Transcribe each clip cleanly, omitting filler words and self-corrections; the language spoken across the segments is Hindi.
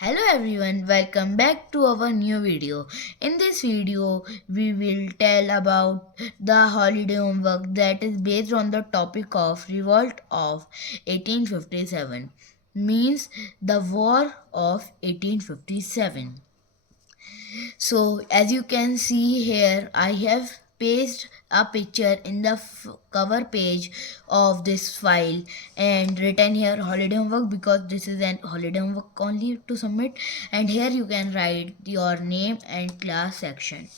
Hello everyone, welcome back to our new video. In this video, we will tell about the holiday homework that is based on the topic of Revolt of 1857, means the War of 1857. So as you can see here, I have pasted a picture in the cover page of this file and written here holiday homework because this is an holiday homework only to submit, and here you can write your name and class section.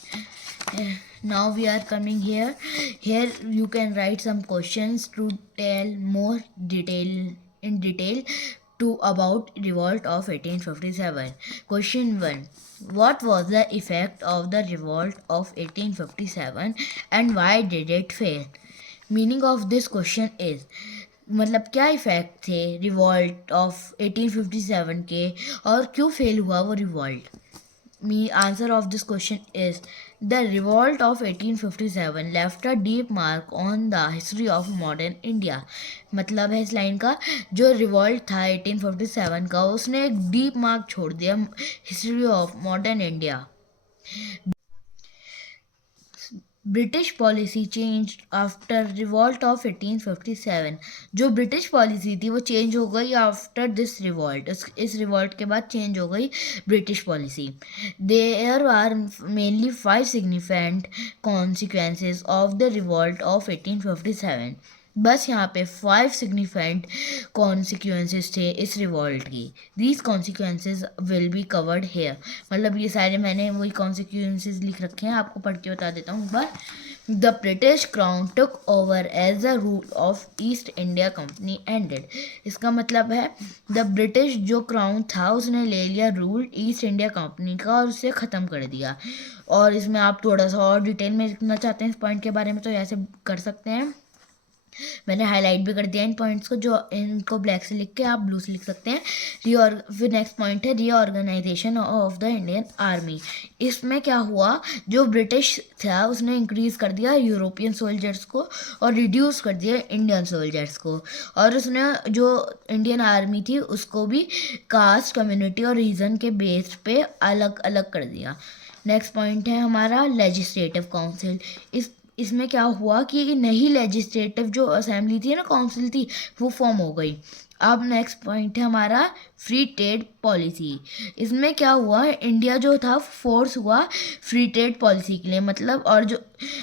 Now we are coming here. Here you can write some questions to tell more detail to about revolt of 1857. Question 1. What was the effect of the revolt of 1857 and why did it fail? Meaning of this question is मतलब क्या इफेक्ट थे रिवॉल्ट ऑफ 1857 के और क्यों फेल हुआ वो revolt. Answer of this question is the revolt of 1857 left a deep mark on the history of modern India. मतलब है इस लाइन का, जो रिवॉल्ट था 1857 का उसने एक डीप मार्क छोड़ दिया history of modern India. British policy change after revolt of 1857. जो ब्रिटिश पॉलिसी थी वो चेंज हो गई आफ्टर दिस रिवॉल्ट. इस रिवॉल्ट के बाद चेंज हो गई British policy. There are mainly 5 significant consequences of the revolt of 1857. बस यहाँ पे 5 सिग्निफिकेंट कॉन्सिक्वेंसेस थे इस रिवॉल्ट की. These consequences will be covered here. मतलब ये सारे मैंने वही कॉन्सिक्वेंसेज लिख रखे हैं, आपको पढ़ के बता देता हूँ एक बार. The British crown took over as the rule of East India Company ended. इसका मतलब है द ब्रिटिश जो क्राउन था उसने ले लिया रूल ईस्ट इंडिया कंपनी का और उसे ख़त्म कर दिया. और इसमें आप थोड़ा सा और डिटेल में लिखना चाहते हैं इस पॉइंट के बारे में तो ऐसे कर सकते हैं. मैंने हाईलाइट भी कर दिया इन पॉइंट्स को, जो इनको ब्लैक से लिख के आप ब्लू से लिख सकते हैं. फिर नेक्स्ट पॉइंट है reorganisation of the Indian army. इसमें क्या हुआ, जो ब्रिटिश था उसने इंक्रीज़ कर दिया यूरोपियन सोल्जर्स को और रिड्यूस कर दिया इंडियन सोल्जर्स को. और उसने जो इंडियन आर्मी थी उसको भी कास्ट, कम्युनिटी और रीजन के बेस पे अलग अलग कर दिया. नेक्स्ट पॉइंट है हमारा लेजिस्लेटिव काउंसिल. इसमें क्या हुआ कि नई लेजिस्लेटिव जो असेंबली थी ना, काउंसिल थी, वो फॉर्म हो गई. अब नेक्स्ट पॉइंट है हमारा फ्री ट्रेड पॉलिसी. इसमें क्या हुआ, इंडिया जो था फोर्स हुआ फ्री ट्रेड पॉलिसी के लिए.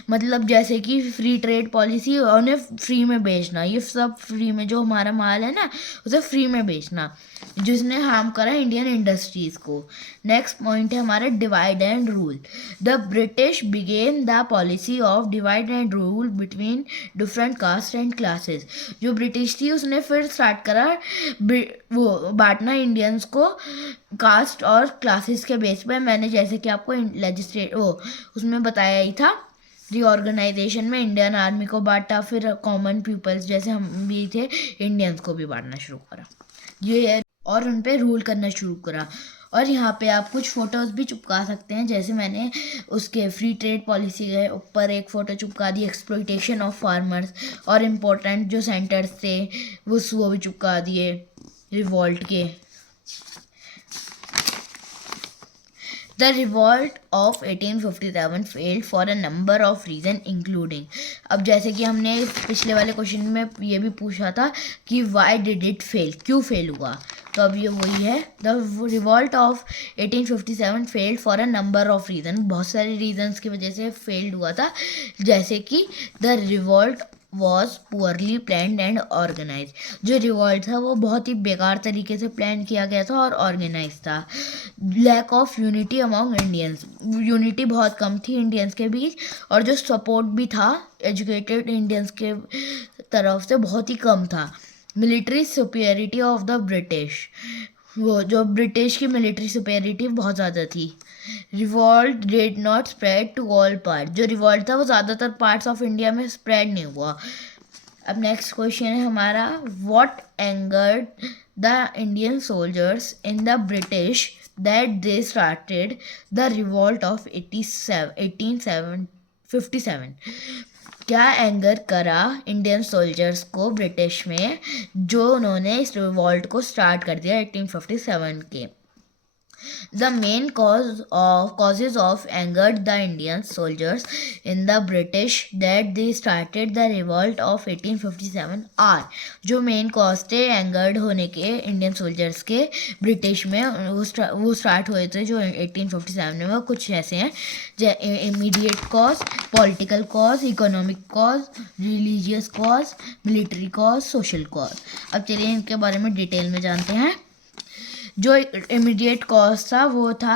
मतलब जैसे कि फ्री ट्रेड पॉलिसी उन्हें फ्री में बेचना, ये सब फ्री में, जो हमारा माल है ना उसे फ्री में बेचना, जिसने हार्म करा इंडियन इंडस्ट्रीज़ को. नेक्स्ट पॉइंट है हमारा divide and rule. The British began the policy of divide and rule between different caste and classes. जो ब्रिटिश थी उसने फिर स्टार्ट करा वो बांटना इंडियंस को कास्ट और क्लासेस के बेस पे. मैंने जैसे कि आपको उसमें बताया ही था, रीऑर्गेनाइजेशन में इंडियन आर्मी को बांटा, फिर कॉमन पीपल्स जैसे हम भी थे इंडियंस को भी बांटना शुरू करा ये, और उन पे रूल करना शुरू करा. और यहाँ पे आप कुछ फ़ोटोज़ भी चिपका सकते हैं, जैसे मैंने उसके फ्री ट्रेड पॉलिसी के ऊपर एक फ़ोटो चिपका दी, एक्सप्लॉइटेशन ऑफ फार्मर्स, और इम्पोर्टेंट जो सेंटर्स थे वो भी चिपका दिए रिवॉल्ट के. The revolt of 1857 failed for a number of reasons including. अब जैसे कि हमने पिछले वाले क्वेश्चन में ये भी पूछा था कि why did it fail, क्यों फेल हुआ, तो अब ये वही है. The revolt of 1857 failed for a number of reasons. बहुत सारे reasons की वजह से failed हुआ था, जैसे कि the revolt was poorly planned and organised. जो रिवॉल्ट था वो बहुत ही बेकार तरीके से प्लान किया गया था और ऑर्गेनाइज था. Lack of unity among Indians. Unity बहुत कम थी इंडियंस के बीच, और जो सपोर्ट भी था एजुकेटेड इंडियंस के तरफ से बहुत ही कम था. Military superiority of the British. वो जो ब्रिटिश की मिलिट्री सुपीरियरिटी बहुत ज़्यादा थी. Revolt did not spread to all part. जो रिवॉल्ट था वो ज़्यादातर पार्ट्स ऑफ इंडिया में स्प्रेड नहीं हुआ. अब नेक्स्ट क्वेश्चन है हमारा, what angered the Indian soldiers in the British that they started the revolt of 1857. क्या एंगर करा इंडियन सोल्जर्स को ब्रिटिश में, जो उन्होंने इस रिवॉल्ट को स्टार्ट कर दिया 1857 के. The main causes of angered the Indian soldiers in the British that they started the revolt of 1857 are, जो मेन कॉज थे एंगर्ड होने के इंडियन सोल्जर्स के ब्रिटिश में, वो स्टार्ट हुए थे जो 1857 में, वो कुछ ऐसे हैं: immediate cause, political cause, economic cause, religious cause, military cause, social cause. अब चलिए इनके बारे में डिटेल में जानते हैं। जो इमीडिएट कॉज था वो था,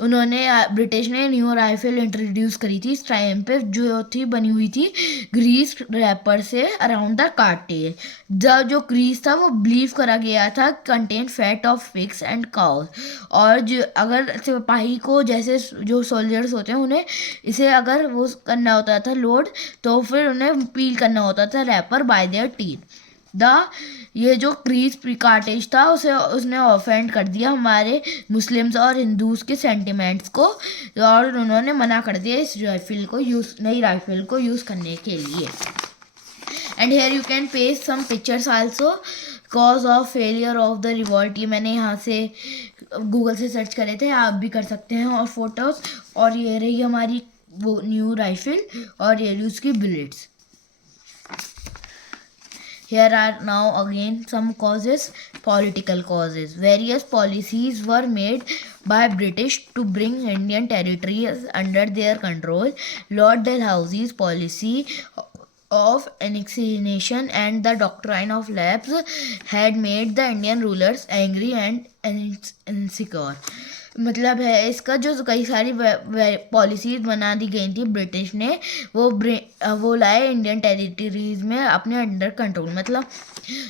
उन्होंने ब्रिटिश ने न्यू राइफल इंट्रोड्यूस करी थी इस टाइम पे, जो थी बनी हुई थी ग्रीस रैपर से अराउंड द कार्टेज। जो ग्रीस था वो बिलीव करा गया था contain fat of pigs and cows, और जो अगर सिपाही को, जैसे जो सोल्जर्स होते हैं उन्हें इसे अगर वो करना होता था लोड, तो फिर उन्हें पील करना होता था रैपर बाय देयर टीथ। ये जो क्रीज कार्टेज था उसने ऑफेंड कर दिया हमारे मुस्लिम्स और हिंदूज के सेंटिमेंट्स को, और उन्होंने मना कर दिया इस राइफल को नई राइफल को यूज़ करने के लिए। And here you can paste some pictures also. Cause of failure of the revolt, ये मैंने यहाँ से गूगल से सर्च करे थे, आप भी कर सकते हैं, और फोटोज़। और ये रही हमारी वो न्यू राइफल, और ये उसकी bullets. Here are now again some causes. Political causes. Various policies were made by British to bring Indian territories under their control. Lord Dalhousie's policy of annexation and the doctrine of lapse had made the Indian rulers angry and insecure. मतलब है इसका, जो कई सारी पॉलिसीज बना दी गई थी ब्रिटिश ने, वो लाए इंडियन टेरिटरीज में अपने अंडर कंट्रोल। मतलब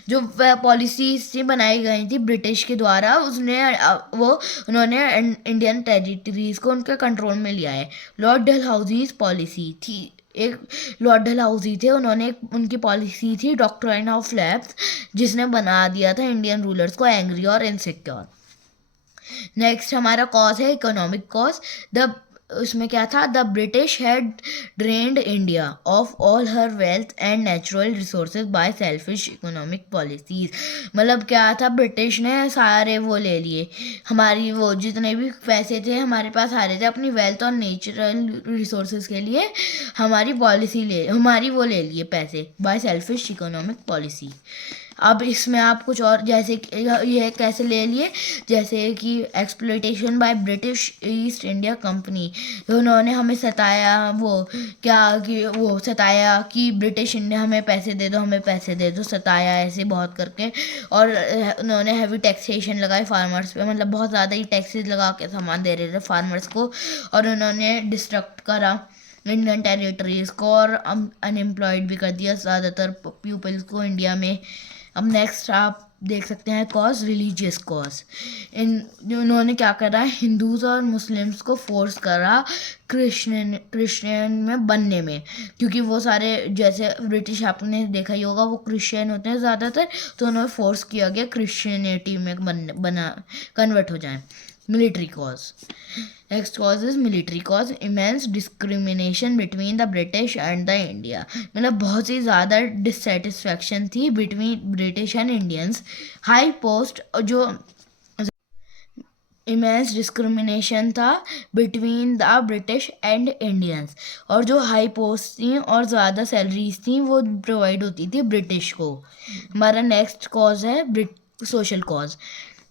जो पॉलिसीज बनाई गई थी ब्रिटिश के द्वारा, उन्होंने इंडियन टेरिटरीज को उनके कंट्रोल में लिया है। लॉर्ड डलहौजीज पॉलिसी थी, एक लॉर्ड डलहौजी थे, उनकी पॉलिसी थी डॉक्ट्राइन ऑफ लैप्स, जिसने बना दिया था इंडियन रूलर्स को एंग्री और इनसिक्योर। नेक्स्ट हमारा कॉज है इकोनॉमिक कॉज। उसमें क्या था? The British had drained India of all her wealth and natural resources by selfish economic policies. मतलब क्या था, ब्रिटिश ने सारे वो ले लिए, हमारी वो जितने भी पैसे थे हमारे पास आ रहे थे अपनी वेल्थ और नेचुरल रिसोर्सेज के लिए, हमारी वो ले लिए पैसे बाय सेल्फिश इकोनॉमिक पॉलिसी। अब इसमें आप कुछ और, जैसे ये कैसे ले लिए, जैसे कि exploitation by British east India company, उन्होंने हमें सताया कि ब्रिटिश इंडिया हमें पैसे दे दो, सताया ऐसे बहुत करके। और उन्होंने हैवी टैक्सेशन लगाए फार्मर्स पे, मतलब बहुत ज़्यादा ही टैक्सेस लगा के सामान दे रहे थे फार्मर्स को, और उन्होंने डिस्ट्रक्ट करा इंडियन टेरिटरीज को, और अनएम्प्लॉयड भी कर दिया ज़्यादातर पीपल्स को इंडिया में। अब नेक्स्ट आप देख सकते हैं कॉज, रिलीजियस कॉज। उन्होंने क्या करा, हिंदूज और मुस्लिम्स को फोर्स करा क्रिश्चियन में बनने में, क्योंकि वो सारे, जैसे ब्रिटिश आपने देखा ही होगा, वो क्रिश्चियन होते हैं ज़्यादातर, तो उन्हें फोर्स किया गया क्रिश्चियनिटी में कन्वर्ट हो जाए। Military cause. Next cause is military cause. Immense discrimination between the British and the India, मतलब बहुत ही ज़्यादा डिससेटिस्फैक्शन थी between British and Indians. High post, जो इमेंस डिस्क्रिमिनेशन था between the British and Indians, और जो हाई पोस्ट थी और ज़्यादा सैलरीज थी वो प्रोवाइड होती थी ब्रिटिश को। हमारा नेक्स्ट कॉज है सोशल कॉज।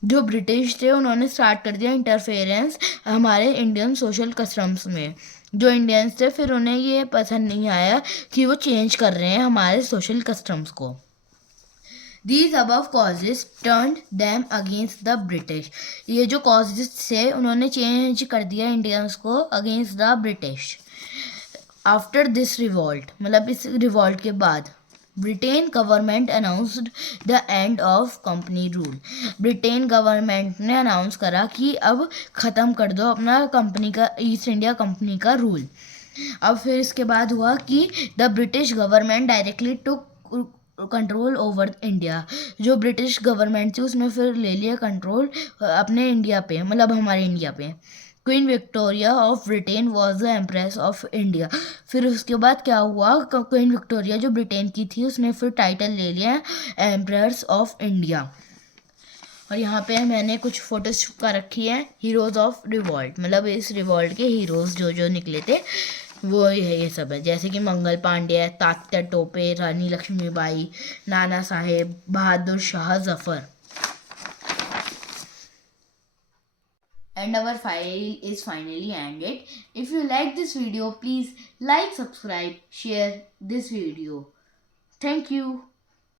जो ब्रिटिश थे उन्होंने स्टार्ट कर दिया इंटरफेरेंस हमारे इंडियन सोशल कस्टम्स में। जो इंडियंस थे फिर उन्हें ये पसंद नहीं आया कि वो चेंज कर रहे हैं हमारे सोशल कस्टम्स को। These above causes turned them against the British. ये जो causes थे उन्होंने चेंज कर दिया इंडियंस को against the British. After this revolt, मतलब इस रिवॉल्ट के बाद, Britain government announced the end of company rule. Britain government ने अनाउंस करा कि अब ख़त्म कर दो अपना कंपनी का, ईस्ट इंडिया कंपनी का रूल। अब फिर इसके बाद हुआ कि the British government directly took control over India. जो ब्रिटिश गवर्नमेंट थी उसने फिर ले लिया कंट्रोल अपने इंडिया पे, मतलब हमारे इंडिया पे। Queen Victoria of Britain was the empress of India. फिर उसके बाद क्या हुआ, क्वीन विक्टोरिया जो ब्रिटेन की थी उसने फिर टाइटल ले लिया एम्प्रेस ऑफ इंडिया। और यहाँ पे मैंने कुछ फोटोज चिपका रखी है हीरोज ऑफ रिवॉल्ट, मतलब इस रिवॉल्ट के हीरोज जो जो निकले थे वो ये सब है, जैसे कि मंगल पांडे, तात्या टोपे, रानी Lakshmibai, Nana Saheb, Bahadur Shah Zafar. And our file is finally ended. If you like this video, please like, subscribe, share this video. Thank you.